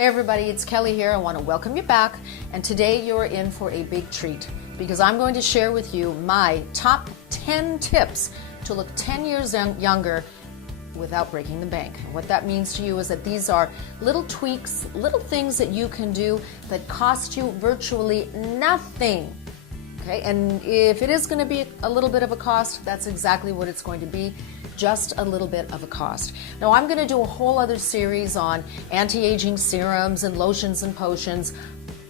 Hey everybody, it's Kelly here. I want to welcome you back, and today you're in for a big treat because I'm going to share with you my top 10 tips to look 10 years younger without breaking the bank. And what that means to you is that these are little tweaks, little things that you can do that cost you virtually nothing. Okay, and if it is going to be a little bit of a cost, that's exactly what it's going to be. Just a little bit of a cost. Now I'm going to do a whole other series on anti-aging serums and lotions and potions.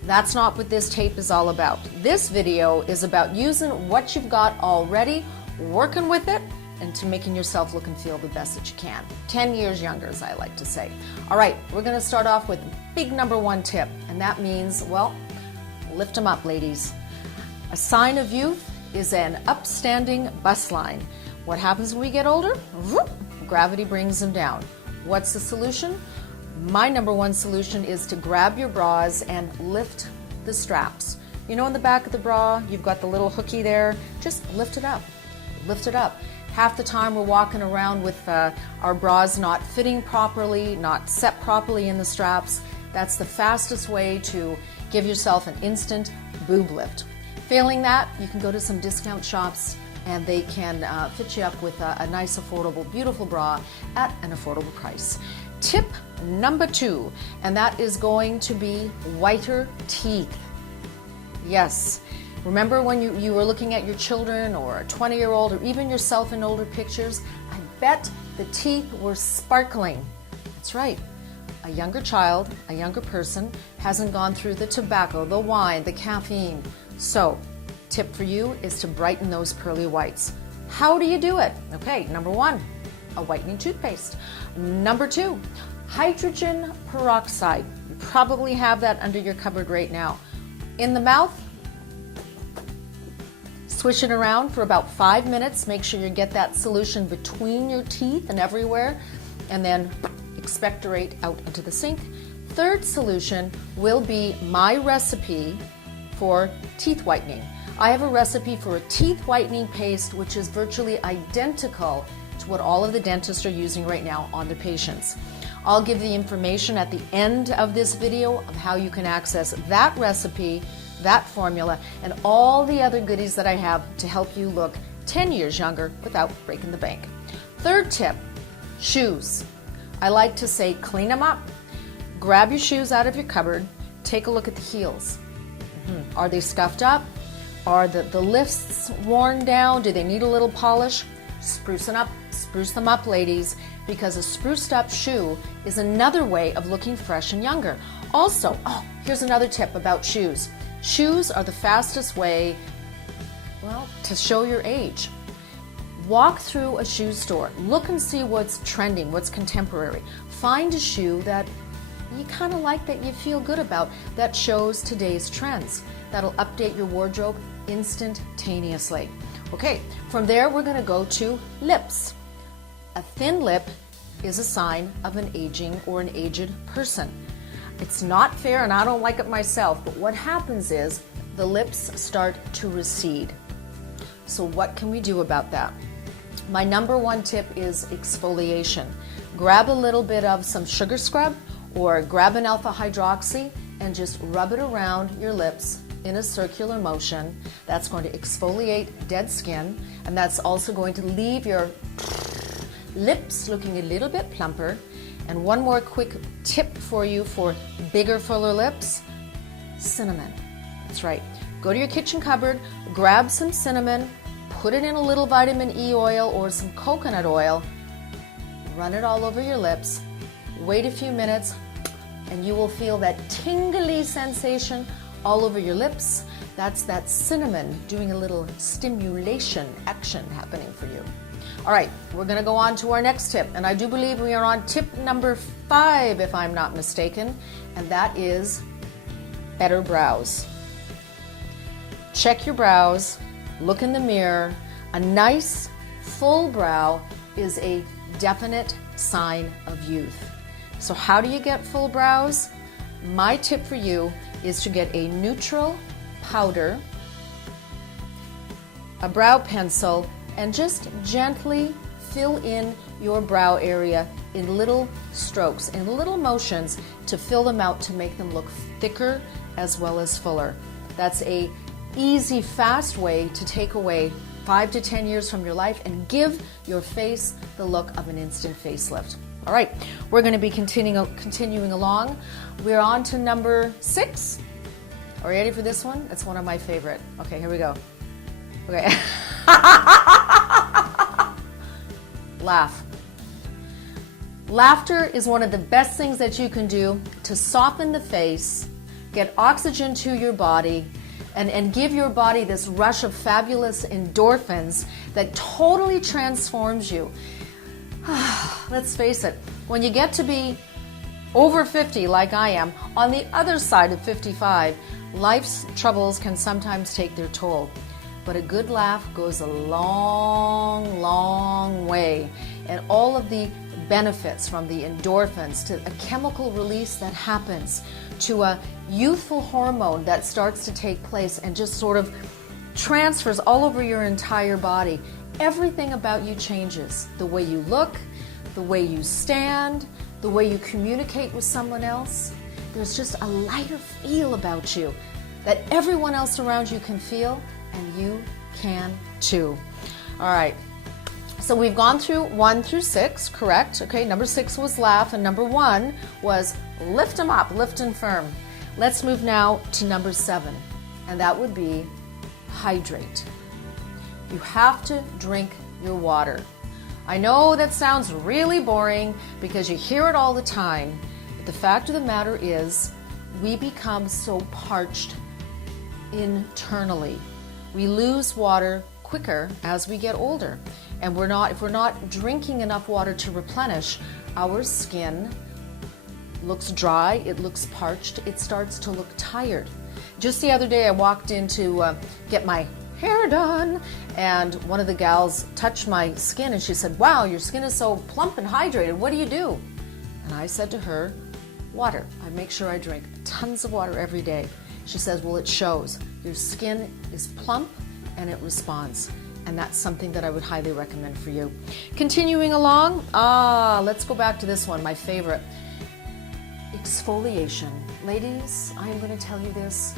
That's not what this tape is all about. This video is about using what you've got already, working with it, and to making yourself look and feel the best that you can. 10 years younger, as I like to say. All right, we're going to start off with big number one tip, and that means, well, lift them up, ladies. A sign of youth is an upstanding bust line. What happens when we get older? Gravity brings them down. What's the solution? My number one solution is to grab your bras and lift the straps. You know, in the back of the bra, you've got the little hooky there. Just lift it up. Lift it up. Half the time we're walking around with our bras not fitting properly, not set properly in the straps. That's the fastest way to give yourself an instant boob lift. Failing that, you can go to some discount shops and they can fit you up with a nice, affordable, beautiful bra at an affordable price. Tip number 2, and that is going to be whiter teeth. Yes, remember when you were looking at your children or a 20-year-old or even yourself in older pictures? I bet the teeth were sparkling. That's right. A younger child, a younger person hasn't gone through the tobacco, the wine, the caffeine. So, tip for you is to brighten those pearly whites. How do you do it? Okay, number 1, a whitening toothpaste. Number 2, hydrogen peroxide. You probably have that under your cupboard right now. In the mouth, swish it around for about 5 minutes. Make sure you get that solution between your teeth and everywhere, and then expectorate out into the sink. Third solution will be my recipe for teeth whitening. I have a recipe for a teeth whitening paste which is virtually identical to what all of the dentists are using right now on their patients. I'll give the information at the end of this video of how you can access that recipe, that formula, and all the other goodies that I have to help you look 10 years younger without breaking the bank. Third tip, shoes. I like to say clean them up. Grab your shoes out of your cupboard, take a look at the heels. Are they scuffed up? Are the lifts worn down? Do they need a little polish? Spruce them up, ladies, because a spruced up shoe is another way of looking fresh and younger. Also, here's another tip about shoes. Shoes are the fastest way, well, to show your age. Walk through a shoe store, look and see what's trending, what's contemporary. Find a shoe that you kind of like, that you feel good about, that shows today's trends. That'll update your wardrobe instantaneously. Okay, from there we're going to go to lips. A thin lip is a sign of an aging or an aged person. It's not fair, and I don't like it myself, but what happens is the lips start to recede. So what can we do about that? My number one tip is exfoliation. Grab a little bit of some sugar scrub or grab an alpha hydroxy and just rub it around your lips in a circular motion. That's going to exfoliate dead skin, and that's also going to leave your lips looking a little bit plumper. And one more quick tip for you for bigger, fuller lips: cinnamon. That's right. Go to your kitchen cupboard, grab some cinnamon, put it in a little vitamin E oil or some coconut oil, run it all over your lips, wait a few minutes, and you will feel that tingly sensation all over your lips. That's that cinnamon doing a little stimulation action happening for you. All right, we're going to go on to our next tip, and I do believe we are on tip number 5, if I'm not mistaken, and that is better brows. Check your brows, look in the mirror. A nice, full brow is a definite sign of youth. So how do you get full brows? My tip for you is to get a neutral powder, a brow pencil, and just gently fill in your brow area in little strokes, in little motions to fill them out to make them look thicker as well as fuller. That's a easy, fast way to take away 5 to 10 years from your life and give your face the look of an instant facelift. All right, we're going to be continuing along. We're on to number 6. Are you ready for this one? It's one of my favorite. Okay, here we go. Okay. Laugh. Laughter is one of the best things that you can do to soften the face, get oxygen to your body, and give your body this rush of fabulous endorphins that totally transforms you. Let's face it, when you get to be over 50 like I am, on the other side of 55, life's troubles can sometimes take their toll. But a good laugh goes a long, long way. And all of the benefits, from the endorphins to a chemical release that happens to a youthful hormone that starts to take place and just sort of transfers all over your entire body. Everything about you changes. The way you look, the way you stand, the way you communicate with someone else. There's just a lighter feel about you that everyone else around you can feel, and you can too. All right. So we've gone through 1 through 6, correct? Okay, number 6 was laugh, and number 1 was lift them up, lift and firm. Let's move now to number 7, and that would be hydrate. You have to drink your water. I know that sounds really boring because you hear it all the time, but the fact of the matter is we become so parched internally. We lose water quicker as we get older. And if we're not drinking enough water to replenish, our skin looks dry, it looks parched, it starts to look tired. Just the other day I walked in to get my hair done, and one of the gals touched my skin and she said, "Wow, your skin is so plump and hydrated. What do you do?" And I said to her, "Water. I make sure I drink tons of water every day." She says, "Well, it shows. Your skin is plump and it responds." And that's something that I would highly recommend for you. Continuing along, let's go back to this one, my favorite. Exfoliation. Ladies, I am going to tell you this.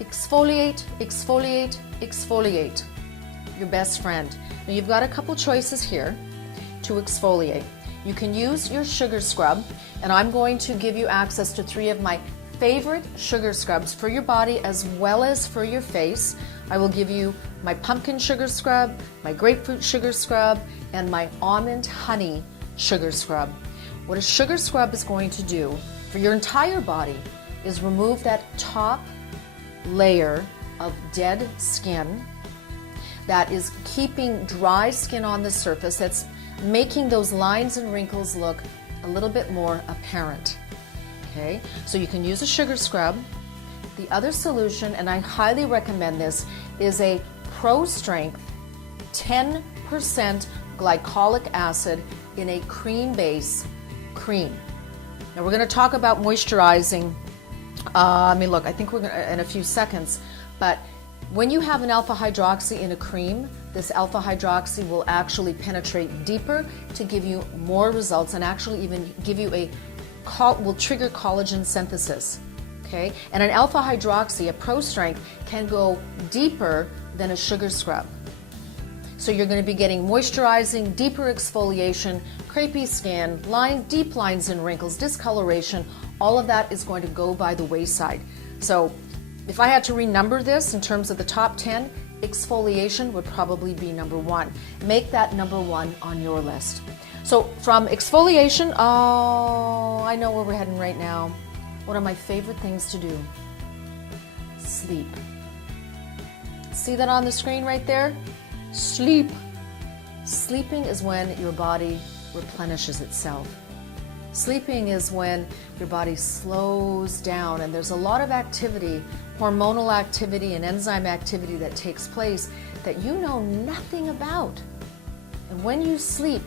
Exfoliate, exfoliate, exfoliate. Your best friend. Now you've got a couple choices here to exfoliate. You can use your sugar scrub, and I'm going to give you access to 3 of my favorite sugar scrubs for your body as well as for your face. I will give you my pumpkin sugar scrub, my grapefruit sugar scrub, and my almond honey sugar scrub. What a sugar scrub is going to do for your entire body is remove that top layer of dead skin that is keeping dry skin on the surface, that's making those lines and wrinkles look a little bit more apparent. Okay, so you can use a sugar scrub. The other solution, and I highly recommend this, is a Pro Strength 10% glycolic acid in a cream base cream. Now we're going to talk about moisturizing. I think we're going to in a few seconds, but when you have an alpha hydroxy in a cream, this alpha hydroxy will actually penetrate deeper to give you more results, and actually even give you will trigger collagen synthesis. Okay, and an alpha hydroxy, a Pro Strength, can go deeper than a sugar scrub. So you're going to be getting moisturizing, deeper exfoliation, crepey skin, deep lines and wrinkles, discoloration. All of that is going to go by the wayside. So if I had to renumber this in terms of the top 10, exfoliation would probably be number 1. Make that number 1 on your list. So from exfoliation, I know where we're heading right now. One of my favorite things to do, sleep. See that on the screen right there? Sleep. Sleeping is when your body replenishes itself. Sleeping is when your body slows down, and there's a lot of activity, hormonal activity and enzyme activity that takes place that you know nothing about. And when you sleep,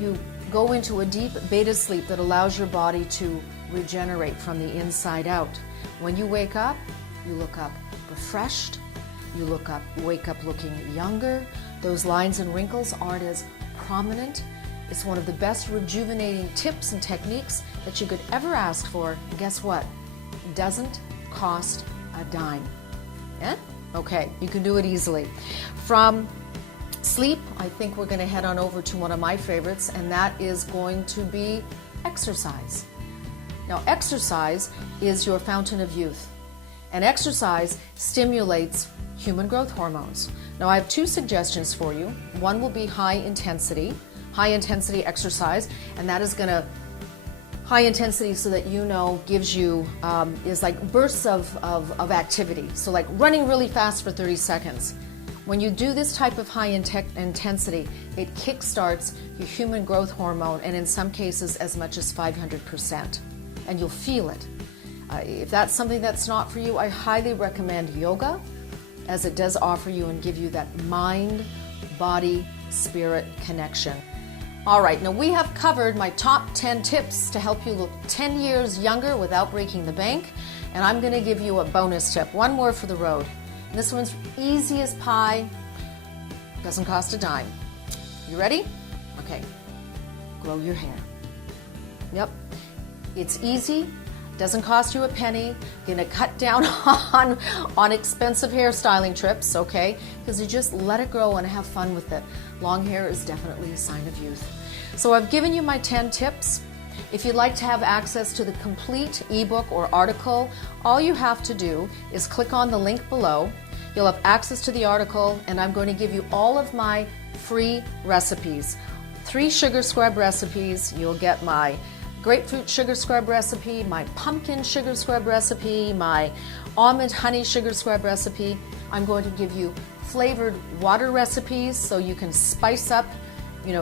you go into a deep beta sleep that allows your body to regenerate from the inside out. When you wake up, you look up refreshed, wake up looking younger. Those lines and wrinkles aren't as prominent. It's one of the best rejuvenating tips and techniques that you could ever ask for. And guess what? It doesn't cost a dime. Yeah? Okay, you can do it easily. From sleep, I think we're going to head on over to one of my favorites, and that is going to be exercise. Now, exercise is your fountain of youth, and exercise stimulates human growth hormones. Now, I have two suggestions for you. One will be high intensity exercise, and that is going to high intensity so that you know gives you is like bursts of activity. So like running really fast for 30 seconds. When you do this type of high intensity, it kickstarts your human growth hormone, and in some cases as much as 500%, and you'll feel it. If that's something that's not for you, I highly recommend yoga, as it does offer you and give you that mind, body, spirit connection. All right, now we have covered my top 10 tips to help you look 10 years younger without breaking the bank, and I'm going to give you a bonus tip, one more for the road. And this one's easy as pie, doesn't cost a dime. You ready? Okay, grow your hair. Yep, it's easy. Doesn't cost you a penny. You're gonna cut down on expensive hairstyling trips, okay? Because you just let it grow and have fun with it. Long hair is definitely a sign of youth. So I've given you my 10 tips. If you'd like to have access to the complete ebook or article, all you have to do is click on the link below. You'll have access to the article, and I'm going to give you all of my free recipes. 3 sugar scrub recipes. You'll get my grapefruit sugar scrub recipe, my pumpkin sugar scrub recipe, my almond honey sugar scrub recipe. I'm going to give you flavored water recipes so you can spice up,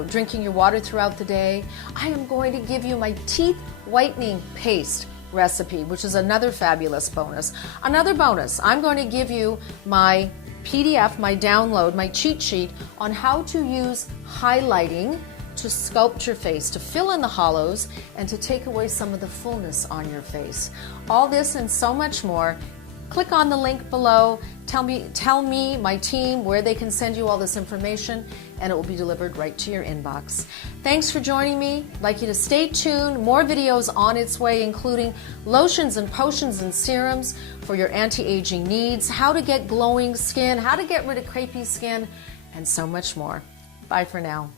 drinking your water throughout the day. I am going to give you my teeth whitening paste recipe, which is another fabulous bonus. Another bonus, I'm going to give you my PDF, my download, my cheat sheet on how to use highlighting to sculpt your face, to fill in the hollows, and to take away some of the fullness on your face. All this and so much more. Click on the link below. Tell me, my team, where they can send you all this information, and it will be delivered right to your inbox. Thanks for joining me. I'd like you to stay tuned. More videos on its way, including lotions and potions and serums for your anti-aging needs, how to get glowing skin, how to get rid of crepey skin, and so much more. Bye for now.